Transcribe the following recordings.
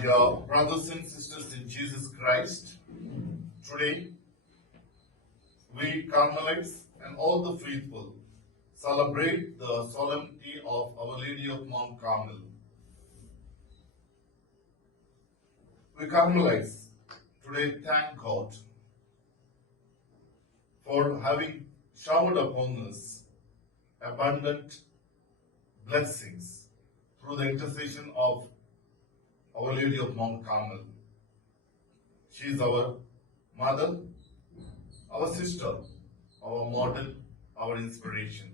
My dear brothers and sisters in Jesus Christ, today we Carmelites and all the faithful celebrate the solemnity of Our Lady of Mount Carmel. We Carmelites today thank God for having showered upon us abundant blessings through the intercession of Our Lady of Mount Carmel. She is our mother, our sister, our model, our inspiration.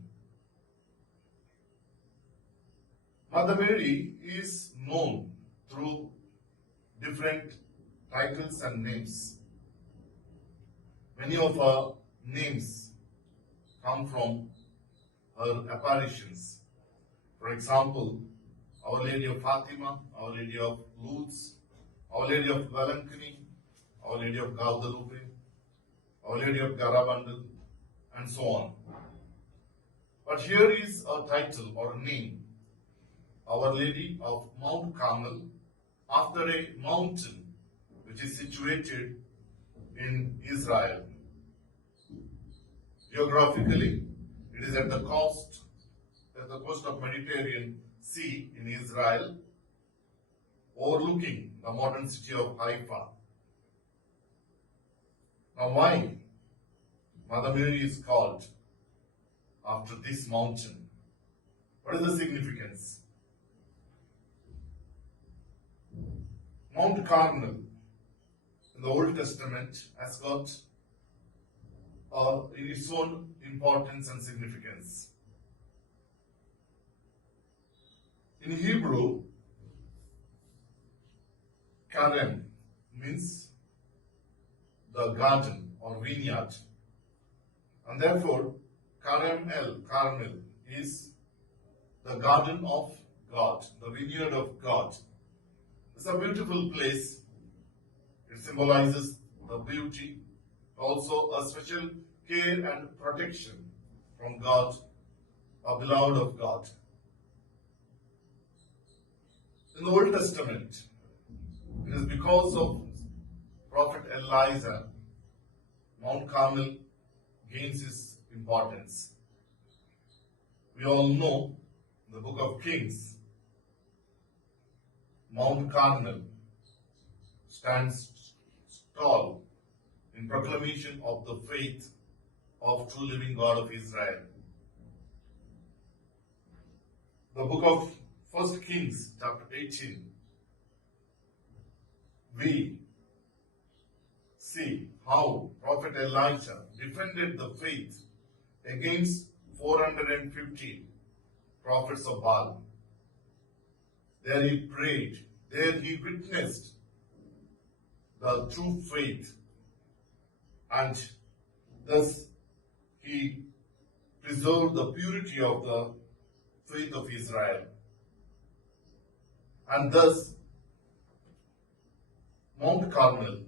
Mother Mary is known through different titles and names. Many of her names come from her apparitions. For example, Our Lady of Fatima, Our Lady of Lourdes, Our Lady of Valencani, Our Lady of Guadalupe, Our Lady of Garabandal, and so on. But here is a title or a name, Our Lady of Mount Carmel, after a mountain which is situated in Israel. Geographically, it is at the coast of Mediterranean Sea in Israel, overlooking the modern city of Haifa. Now, why Mother Mary is called after this mountain? What is the significance? Mount Carmel in the Old Testament has got its own importance and significance. In Hebrew, Carmel means the garden or vineyard, and therefore Carmel is the garden of God, the vineyard of God. It's a beautiful place. It symbolizes the beauty, also a special care and protection from God, a beloved of God. In the Old Testament, it is because of Prophet Elijah, Mount Carmel gains its importance. We all know the book of Kings, Mount Carmel stands tall in proclamation of the faith of true living God of Israel. The book of 1 Kings, chapter 18, we see how Prophet Elijah defended the faith against 450 prophets of Baal. There he prayed, there he witnessed the true faith, and thus he preserved the purity of the faith of Israel. And thus, Mount Carmel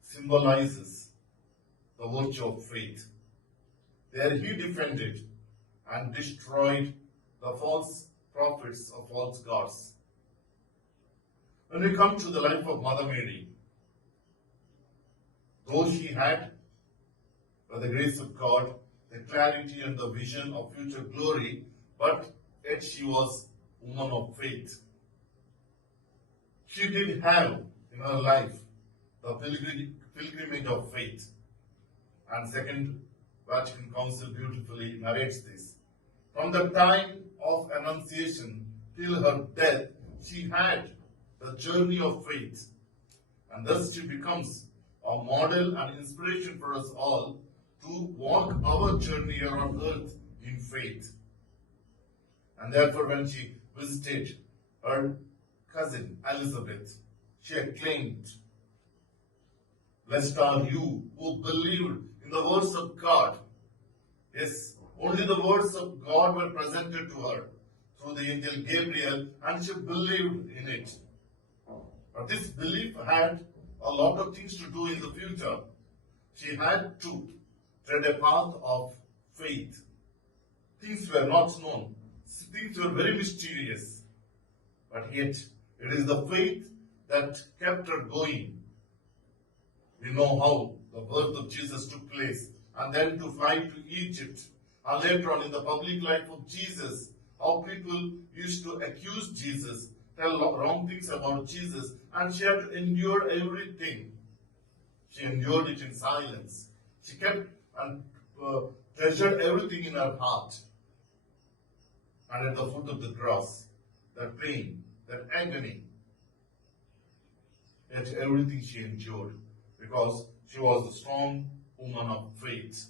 symbolizes the virtue of faith. There he defended and destroyed the false prophets of false gods. When we come to the life of Mother Mary, though she had, by the grace of God, the clarity and the vision of future glory, but yet she was a woman of faith. She did have in her life the pilgrimage of faith. And Second Vatican Council beautifully narrates this. From the time of Annunciation till her death, she had the journey of faith. And thus she becomes a model and inspiration for us all to walk our journey here on earth in faith. And therefore, when she visited her cousin Elizabeth, she acclaimed, "Blessed are you who believed in the words of God." Yes, only the words of God were presented to her through the angel Gabriel, and she believed in it. But this belief had a lot of things to do in the future. She had to tread a path of faith. Things were not known. Things were very mysterious. But yet, it is the faith that kept her going. We know how the birth of Jesus took place, and then to fly to Egypt, and later on in the public life of Jesus, how people used to accuse Jesus, tell wrong things about Jesus, and she had to endure everything. She endured it in silence. She kept and treasured everything in her heart. And at the foot of the cross, that pain, that agony, yet everything she endured, because she was a strong woman of faith.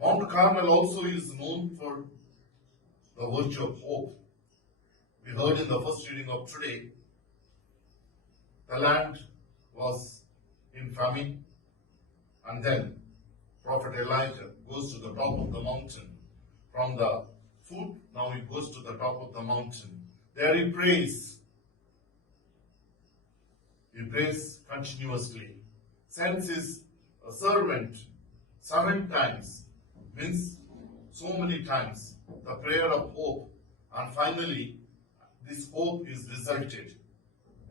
Mount Carmel also is known for the virtue of hope. We heard in the first reading of today, the land was in famine, and then Prophet Elijah goes to the top of the mountain. From the food, now he goes to the top of the mountain. There he prays. He prays continuously. Sends his servant 7 times, means so many times, the prayer of hope. And finally, this hope is resulted.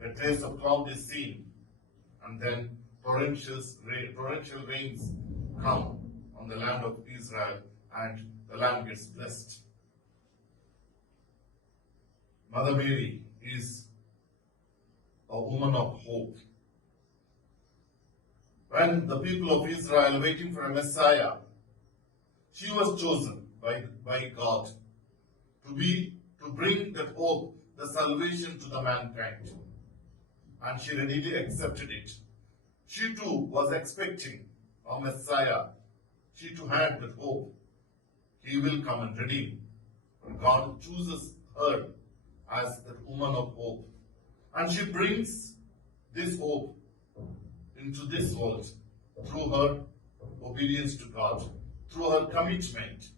A trace of cloud is seen, and then torrential rains come on the land of Israel, and the land gets blessed. Mother Mary is a woman of hope. When the people of Israel waiting for a Messiah, she was chosen by God to bring that hope, the salvation to the mankind. And she readily accepted it. She too was expecting a Messiah. She too had that hope. He will come and redeem. And God chooses her as that woman of hope. And she brings this hope into this world through her obedience to God, through her commitment.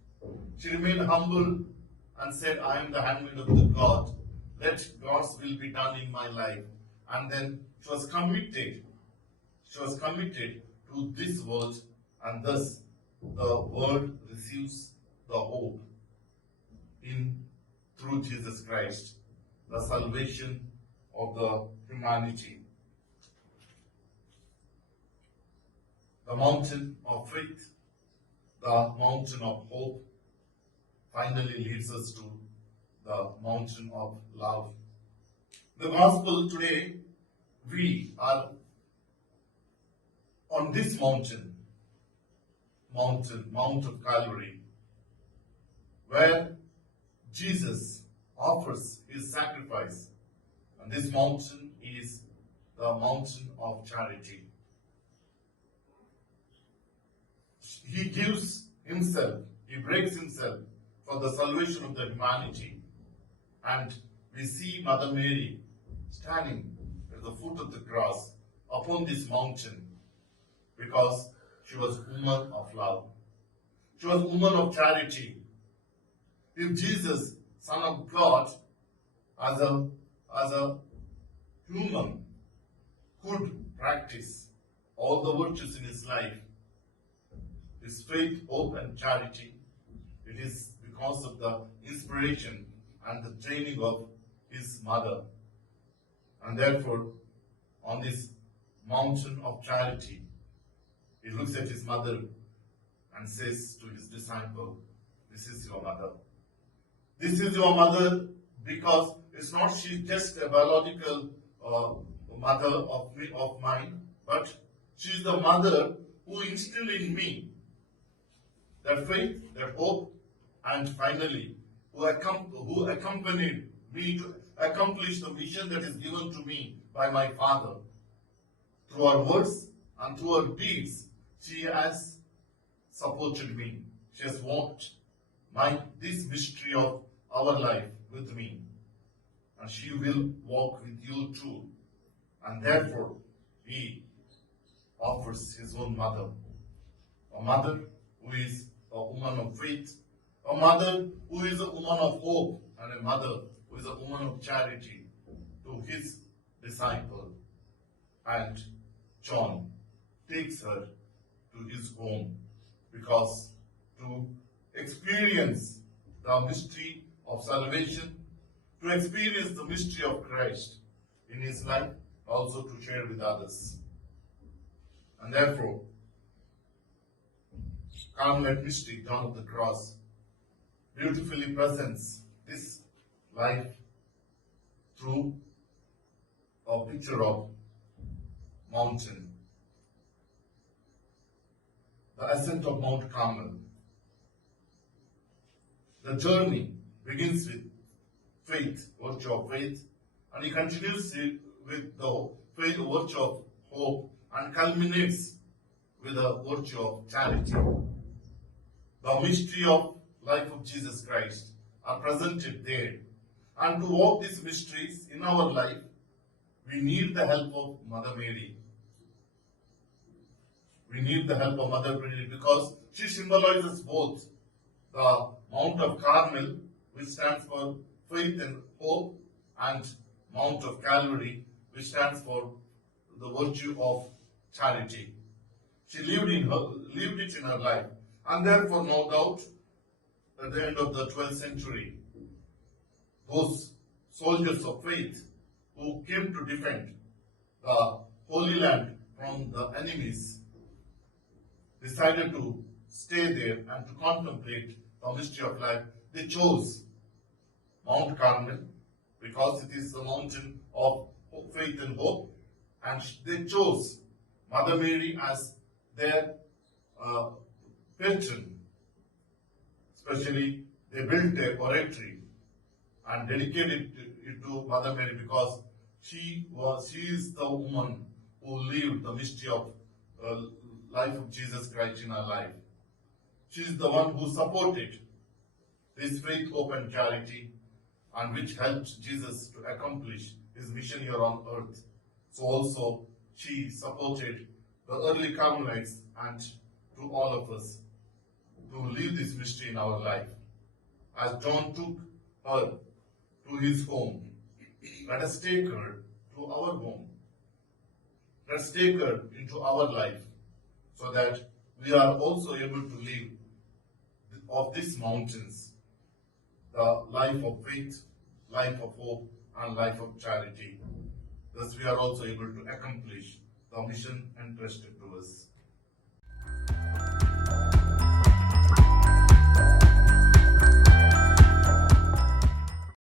She remained humble and said, I am the handmaid of the God. Let God's will be done in my life. And then she was committed. She was committed to this world, and thus the world receives the hope through Jesus Christ, the salvation of the humanity. The mountain of faith, the mountain of hope, finally leads us to the mountain of love. The gospel today, we are on this Mount of Calvary, where Jesus offers his sacrifice. And this mountain is the mountain of charity. He gives himself, he breaks himself for the salvation of the humanity. And we see Mother Mary standing at the foot of the cross upon this mountain, because she was a woman of love. She was a woman of charity. If Jesus, Son of God, as a human, could practice all the virtues in his life, his faith, hope, and charity, it is because of the inspiration and the training of his mother. And therefore, on this mountain of charity, he looks at his mother and says to his disciple, this is your mother. This is your mother, because it's not she's just a biological mother of mine, but she's the mother who instilled in me that faith, that hope, and finally, who accompanied me to accomplish the vision that is given to me by my Father. Through her words and through her deeds, she has supported me. She has walked this mystery of our life with me. And she will walk with you too. And therefore, he offers his own mother. A mother who is a woman of faith. A mother who is a woman of hope. And a mother who is a woman of charity to his disciple. And John takes her to his home, because to experience the mystery of salvation, to experience the mystery of Christ in his life, also to share with others. And therefore, Carmel mystery, John of the Cross, beautifully presents this life through a picture of mountain. The ascent of Mount Carmel. The journey begins with faith, virtue of faith, and he continues with the faith, virtue of hope, and culminates with the virtue of charity. The mystery of life of Jesus Christ are presented there. And to walk these mysteries in our life, we need the help of Mother Mary. We need the help of Mother Mary because she symbolizes both the Mount of Carmel, which stands for faith and hope, and Mount of Calvary, which stands for the virtue of charity. She lived it in her life, and therefore, no doubt, at the end of the 12th century, those soldiers of faith who came to defend the Holy Land from the enemies decided to stay there and to contemplate the mystery of life. They chose Mount Carmel because it is the mountain of faith and hope, and they chose Mother Mary as their patron. Especially, they built a oratory and dedicated it to Mother Mary because she is the woman who lived the mystery of life of Jesus Christ in her life. She is the one who supported this faith, hope, and charity, and which helped Jesus to accomplish his mission here on earth. So also she supported the early Carmelites and to all of us to live this mystery in our life. As John took her to his home, let us take her to our home. Let's take her into our life so that we are also able to live of these mountains, the life of faith, life of hope, and life of charity. Thus we are also able to accomplish the mission entrusted to us.